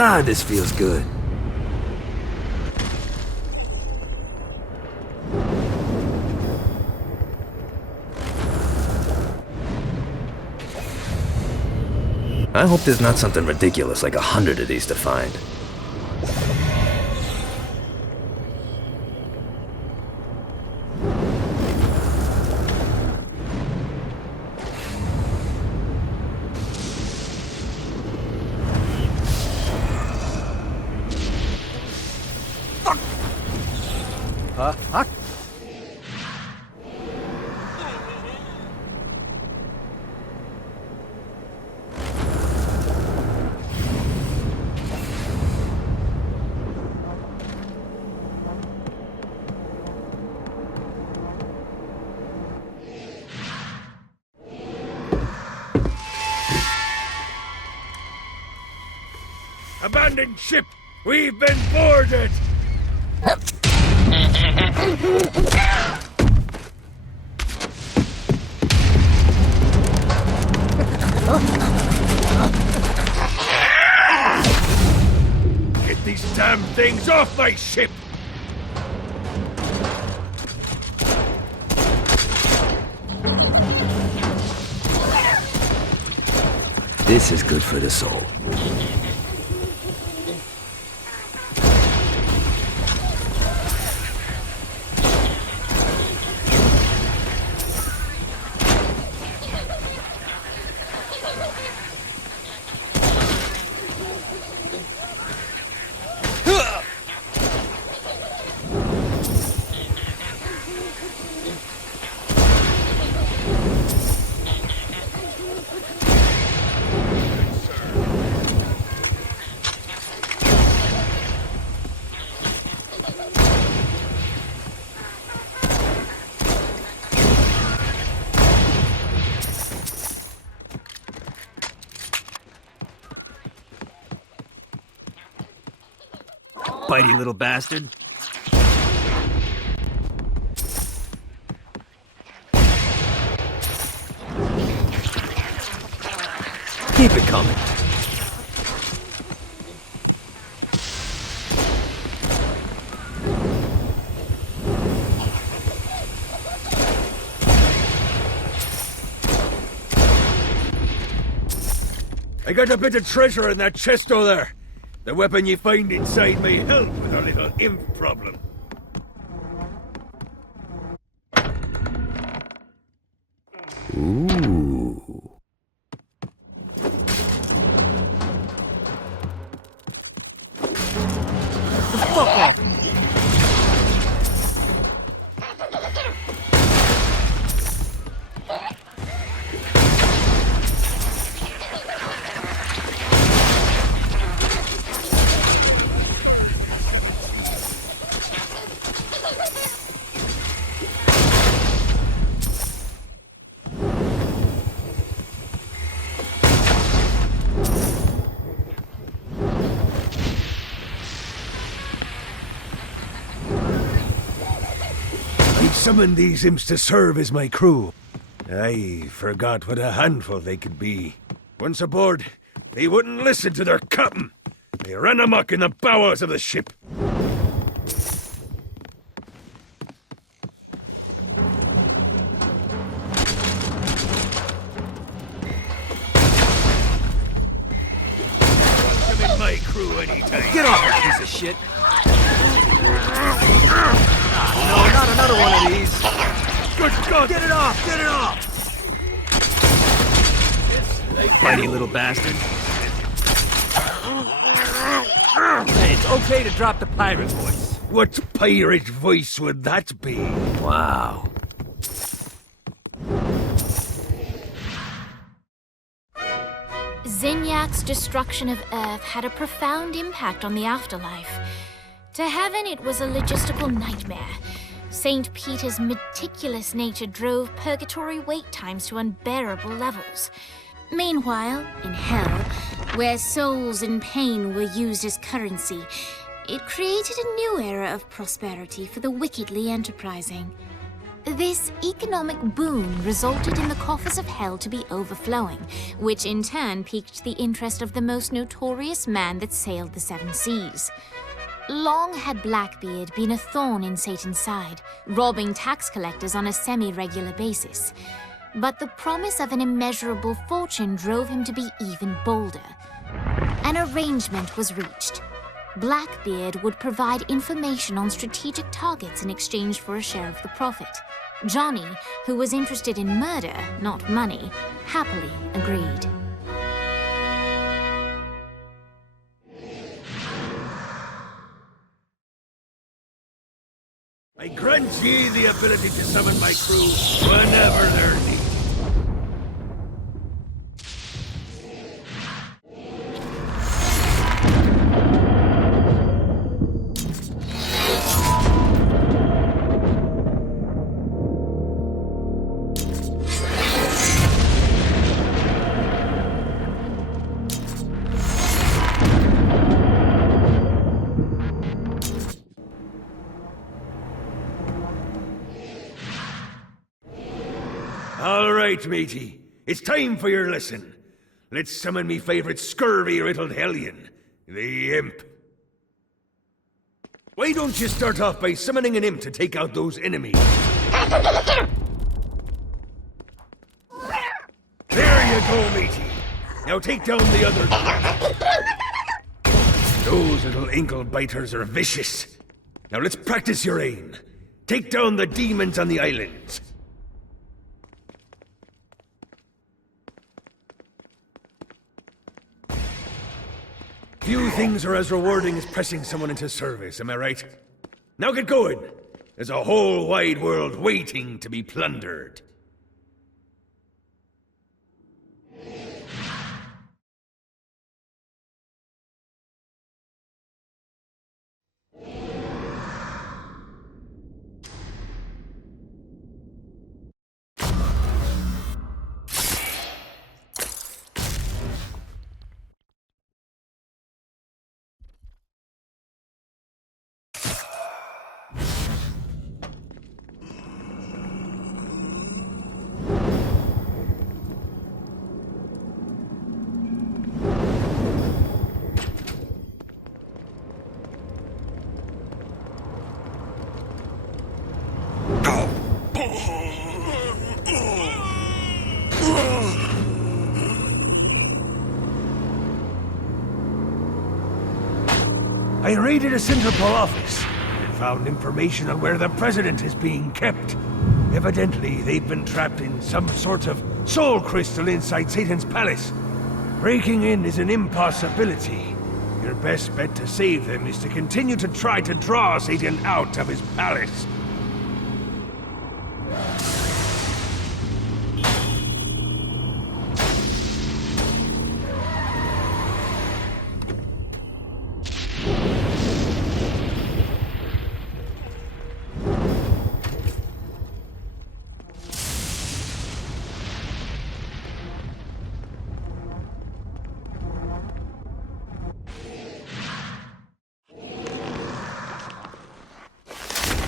God, this feels good. I hope there's not something ridiculous like 100 of these to find. Huh? Abandoned ship! We've been boarded! Get these damn things off my ship! This is good for the soul. Bitey little bastard. Keep it coming. I got a bit of treasure in that chest over there. The weapon you find inside may help with our little imp problem. Ooh. Fuck off! Summoned these imps to serve as my crew. I forgot what a handful they could be. Once aboard, they wouldn't listen to their captain. They ran amok in the bowels of the ship. Come in my crew anytime. Get off, you piece of shit! No, not another one of these! Good God! Get it off! Get it off! Bitey little bastard. Hey, it's okay to drop the pirate voice. What pirate voice would that be? Wow. Zinyak's destruction of Earth had a profound impact on the afterlife. To heaven, it was a logistical nightmare. St. Peter's meticulous nature drove purgatory wait times to unbearable levels. Meanwhile, in hell, where souls in pain were used as currency, it created a new era of prosperity for the wickedly enterprising. This economic boon resulted in the coffers of hell to be overflowing, which in turn piqued the interest of the most notorious man that sailed the seven seas. Long had Blackbeard been a thorn in Satan's side, robbing tax collectors on a semi-regular basis. But the promise of an immeasurable fortune drove him to be even bolder. An arrangement was reached. Blackbeard would provide information on strategic targets in exchange for a share of the profit. Johnny, who was interested in murder, not money, happily agreed. I grant ye the ability to summon my crew whenever they're needed. All right, matey. It's time for your lesson. Let's summon me favorite scurvy-riddled hellion, the Imp. Why don't you start off by summoning an imp to take out those enemies? There you go, matey. Now take down the other two. Those little ankle biters are vicious. Now let's practice your aim. Take down the demons on the islands. Few things are as rewarding as pressing someone into service, am I right? Now get going! There's a whole wide world waiting to be plundered. I raided a Centerpol office and found information on where the president is being kept. Evidently, they've been trapped in some sort of soul crystal inside Satan's palace. Breaking in is an impossibility. Your best bet to save them is to continue to try to draw Satan out of his palace.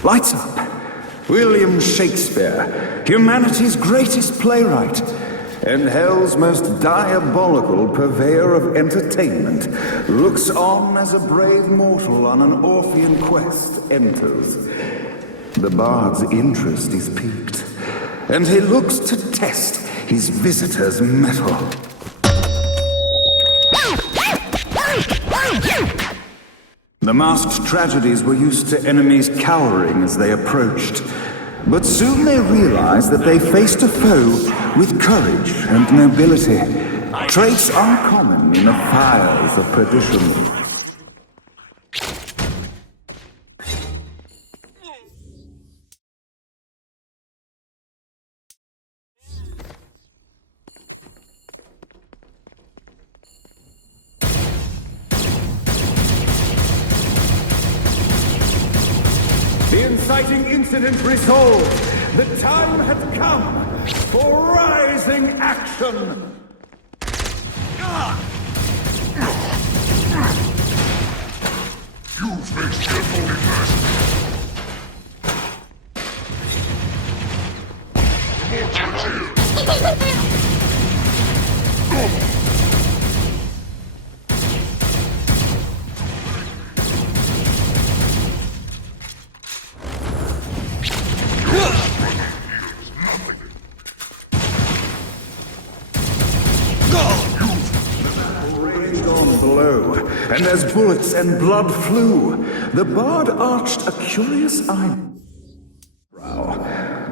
Lights up. William Shakespeare, humanity's greatest playwright, and hell's most diabolical purveyor of entertainment, looks on as a brave mortal on an Orphean quest enters. The bard's interest is piqued, and he looks to test his visitor's mettle. The masked tragedies were used to enemies cowering as they approached, but soon they realized that they faced a foe with courage and nobility, traits uncommon in the fires of perdition. The inciting incident resolved. The time had come for rising action. You face the unholy master. Rained on below, and as bullets and blood flew, the bard arched a curious eyebrow.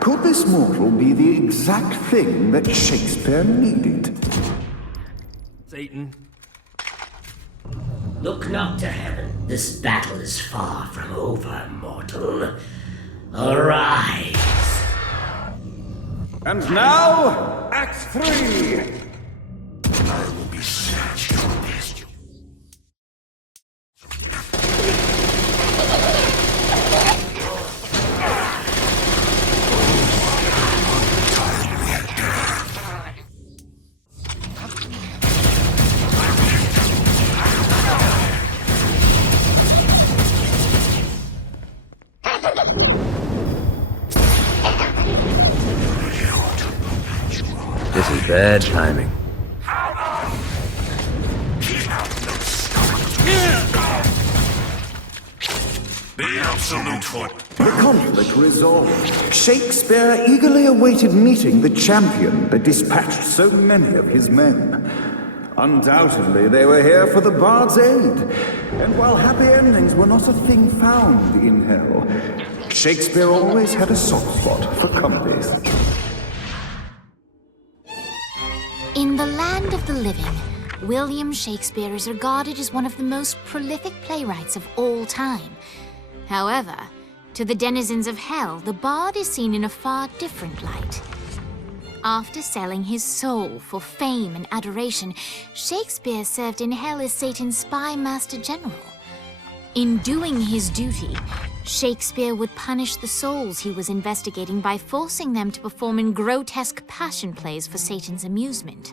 Could this mortal be the exact thing that Shakespeare needed? Satan. Look not to heaven. This battle is far from over, mortal. Arise. And now, Act 3! This is bad timing. The conflict resolved. Shakespeare eagerly awaited meeting the champion that dispatched so many of his men. Undoubtedly, they were here for the bard's aid. And while happy endings were not a thing found in hell, Shakespeare always had a soft spot for comedies. In the land of the living, William Shakespeare is regarded as one of the most prolific playwrights of all time. However, to the denizens of hell, the bard is seen in a far different light. After selling his soul for fame and adoration, Shakespeare served in hell as Satan's spy master general. In doing his duty, Shakespeare would punish the souls he was investigating by forcing them to perform in grotesque passion plays for Satan's amusement.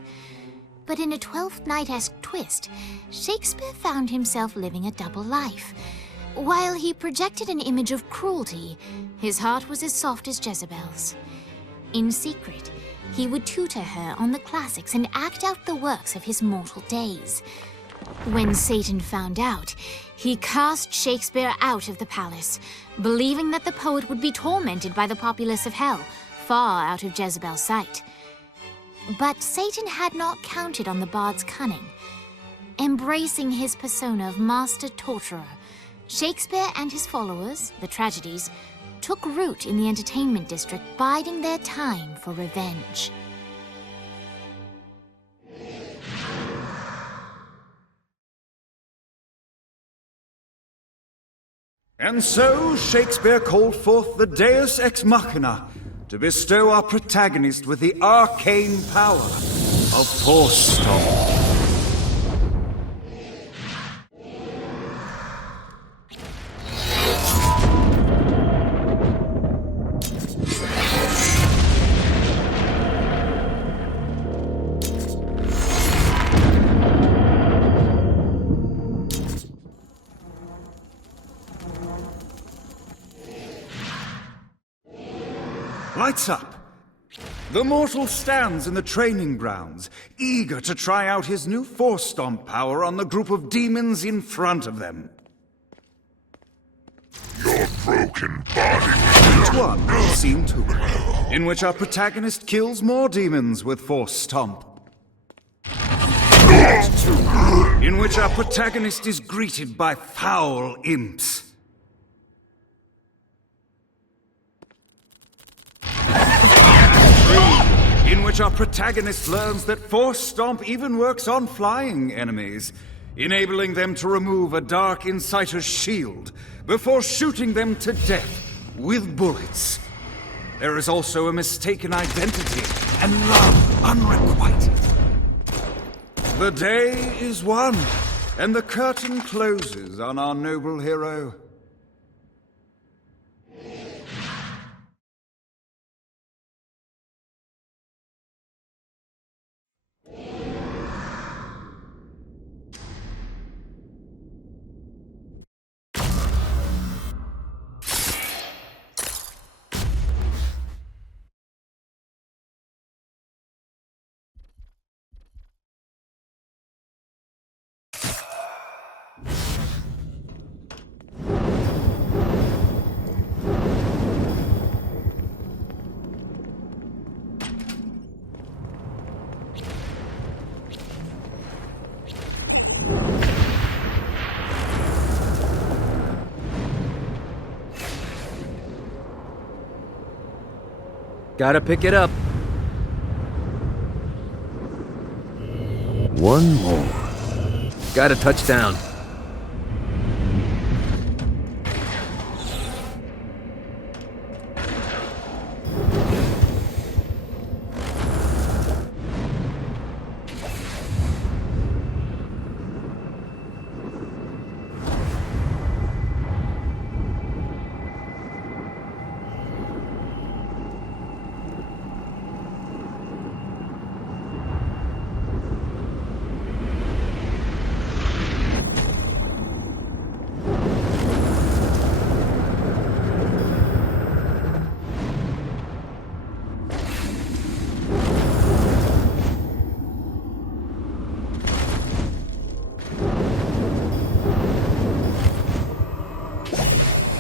But in a Twelfth Night-esque twist, Shakespeare found himself living a double life. While he projected an image of cruelty, his heart was as soft as Jezebel's. In secret, he would tutor her on the classics and act out the works of his mortal days. When Satan found out, he cast Shakespeare out of the palace, believing that the poet would be tormented by the populace of hell, far out of Jezebel's sight. But Satan had not counted on the bard's cunning. Embracing his persona of master torturer, Shakespeare and his followers, the tragedies, took root in the entertainment district, biding their time for revenge. And so Shakespeare called forth the Deus Ex Machina to bestow our protagonist with the arcane power of Force Stomp. Lights up! The mortal stands in the training grounds, eager to try out his new Force Stomp power on the group of demons in front of them. Your broken body. Act 1, Scene 2, in which our protagonist kills more demons with Force Stomp. Act 2, in which our protagonist is greeted by foul imps. In which our protagonist learns that Force Stomp even works on flying enemies, enabling them to remove a Dark Inciter's shield before shooting them to death with bullets. There is also a mistaken identity and love unrequited. The day is won, and the curtain closes on our noble hero. Gotta pick it up. One more. Gotta touch down.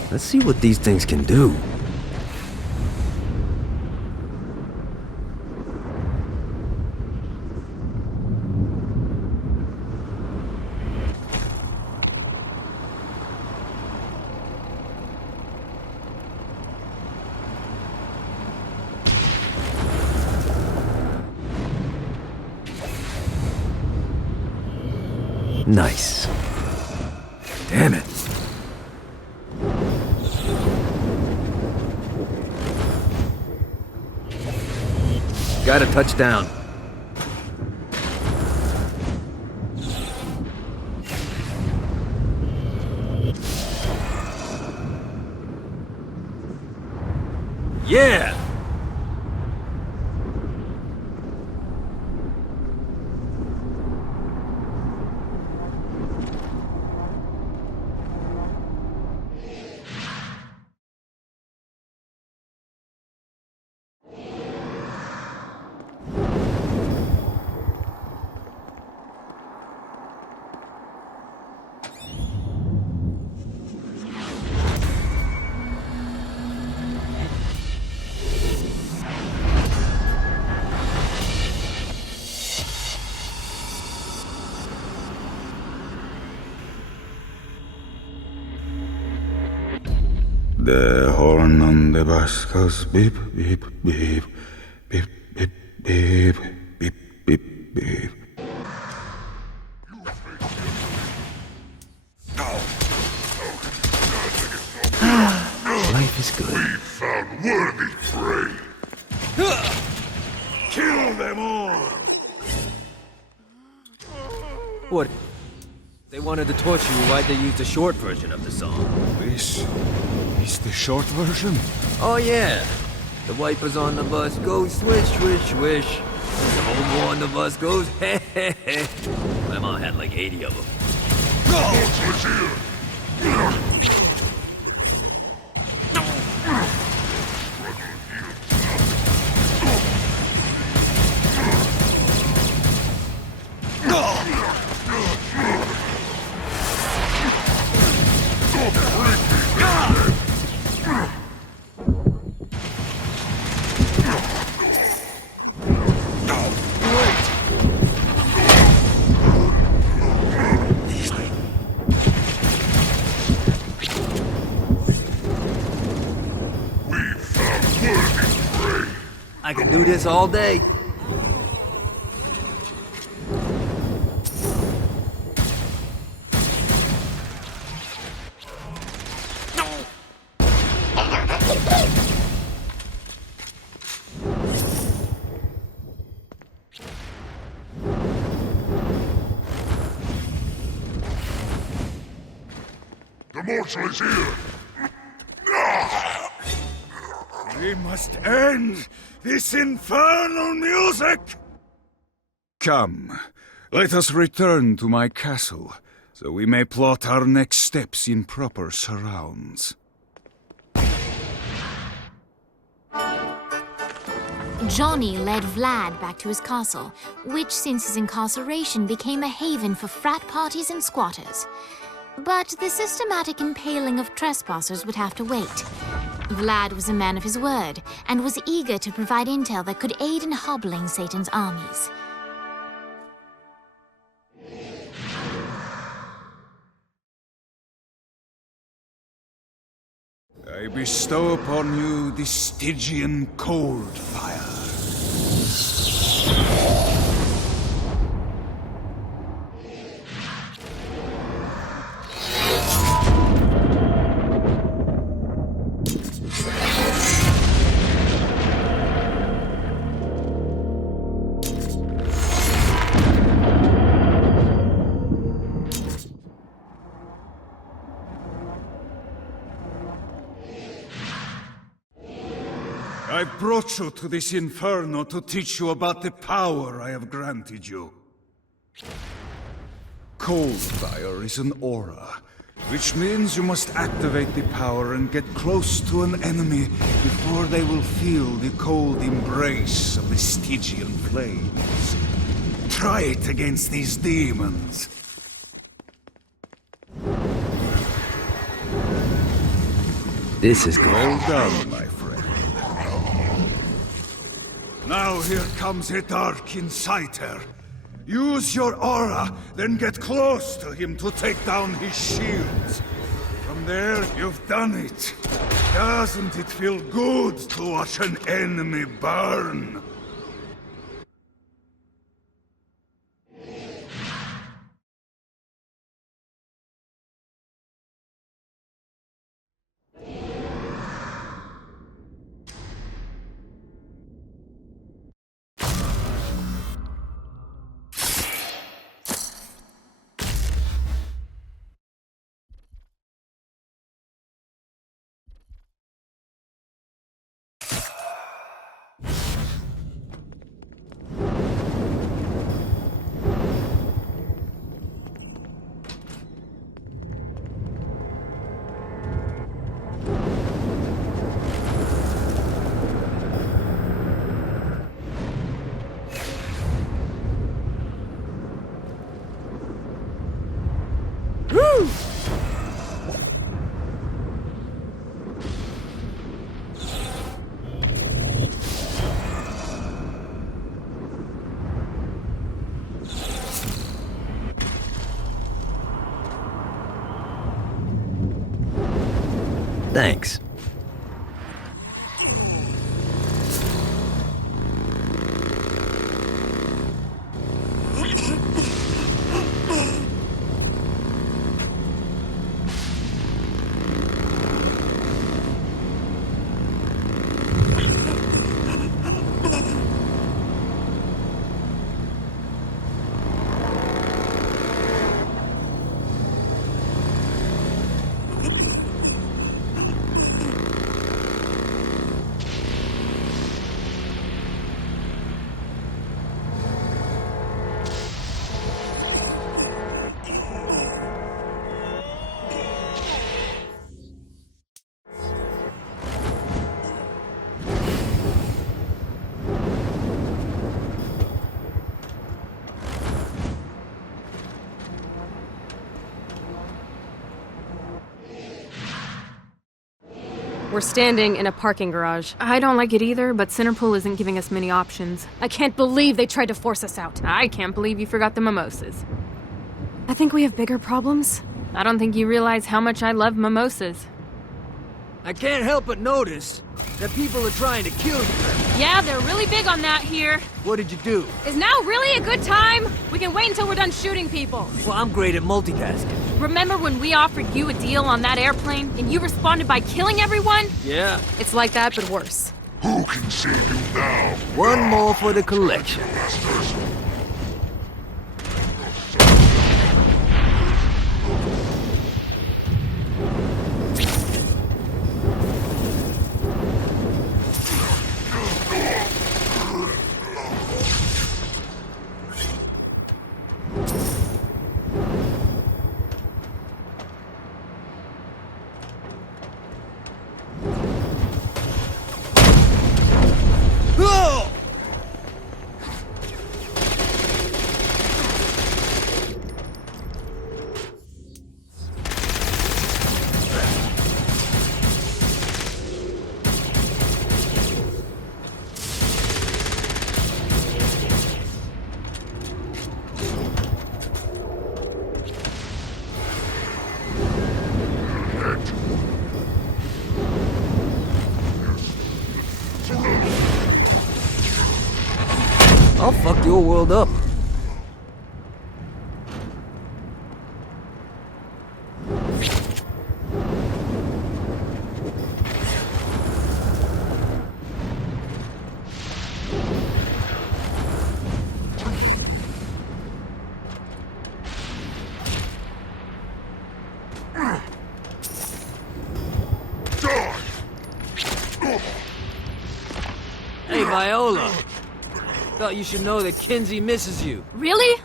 Let's see what these things can do. Nice. Damn it. Gotta touch down. Yeah! The horn on the bus goes beep, beep, beep, beep, beep, beep, beep, beep, beep. Life is good. Found worthy prey. Kill them all! What? They wanted to torture you, why'd they use the short version of the song? This is the short version? Oh yeah! The wipers on the bus go swish, swish, swish. The homo on the bus goes heh heh heh. My mom had like 80 of them. Monsters here. I can do this all day. The mortal is here. We must end this infernal music! Come, let us return to my castle, so we may plot our next steps in proper surrounds. Johnny led Vlad back to his castle, which since his incarceration became a haven for frat parties and squatters. But the systematic impaling of trespassers would have to wait. Vlad was a man of his word, and was eager to provide intel that could aid in hobbling Satan's armies. I I bestow upon you the Stygian Coldfire. I brought you to this inferno to teach you about the power I have granted you. Coldfire is an aura, which means you must activate the power and get close to an enemy before they will feel the cold embrace of the Stygian flames. Try it against these demons. This is good. Well done, my friend. Now here comes a dark inciter. Use your aura, then get close to him to take down his shields. From there, you've done it. Doesn't it feel good to watch an enemy burn? Thanks. We're standing in a parking garage. I don't like it either, but Centerpool isn't giving us many options. I can't believe they tried to force us out. I can't believe you forgot the mimosas. I think we have bigger problems. I don't think you realize how much I love mimosas. I can't help but notice that people are trying to kill you. Yeah, they're really big on that here. What did you do? Is now really a good time? We can wait until we're done shooting people. Well, I'm great at multitasking. Remember when we offered you a deal on that airplane, and you responded by killing everyone? Yeah. It's like that, but worse. Who can save you now? One more for the collection. Masters. your world up. Hey, Viola. Thought you should know that Kinsey misses you. Really?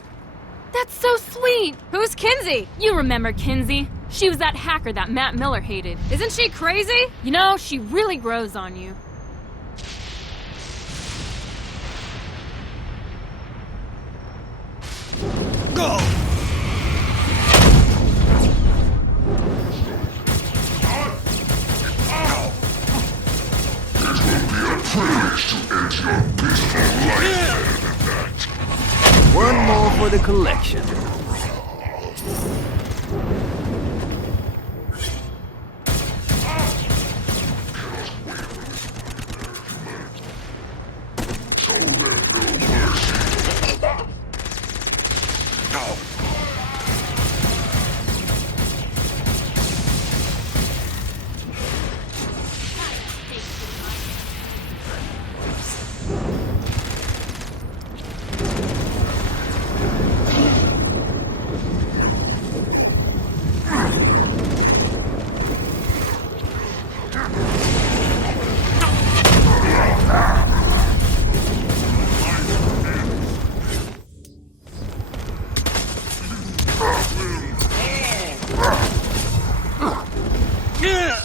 That's so sweet! Who's Kinsey? You remember Kinsey. She was that hacker that Matt Miller hated. Isn't she crazy? You know, she really grows on you. Go! Privilege to end your peaceful life better than that. One more for the collection. Show them no mercy.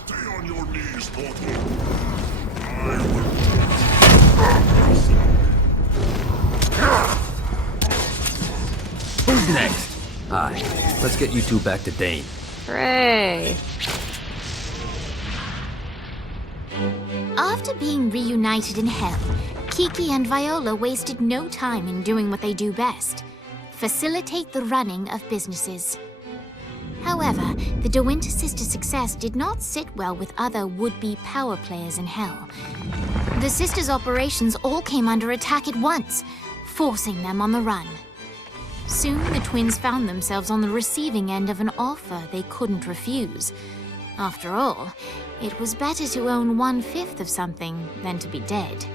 Stay on your knees, mortal. I will. Who's next? Aye, let's get you two back to Dane. Hooray! After being reunited in hell, Kiki and Viola wasted no time in doing what they do best: facilitate the running of businesses. However, the De Winter sisters' success did not sit well with other would-be power players in hell. The sisters' operations all came under attack at once, forcing them on the run. Soon, the twins found themselves on the receiving end of an offer they couldn't refuse. After all, it was better to own 1/5 of something than to be dead.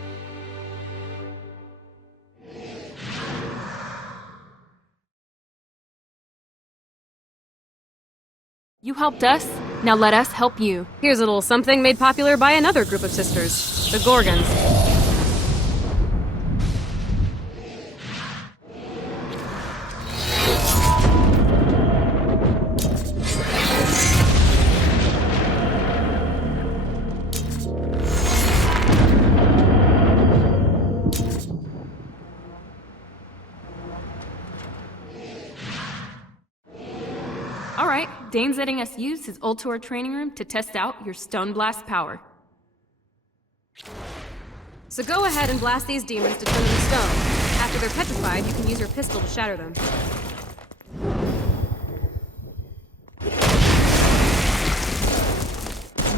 You helped us, now let us help you. Here's a little something made popular by another group of sisters, the Gorgons. All right, Dane's letting us use his Ultor training room to test out your Stone Blast power. So go ahead and blast these demons to turn them to stone. After they're petrified, you can use your pistol to shatter them.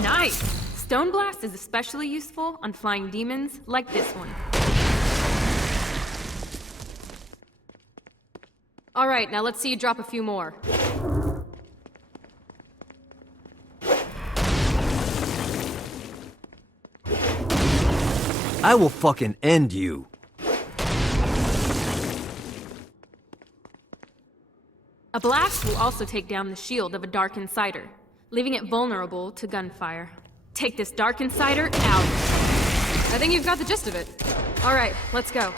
Nice! Stone Blast is especially useful on flying demons like this one. All right, now let's see you drop a few more. I will fucking end you. A blast will also take down the shield of a Dark Insider, leaving it vulnerable to gunfire. Take this Dark Insider out. I think you've got the gist of it. All right, let's go.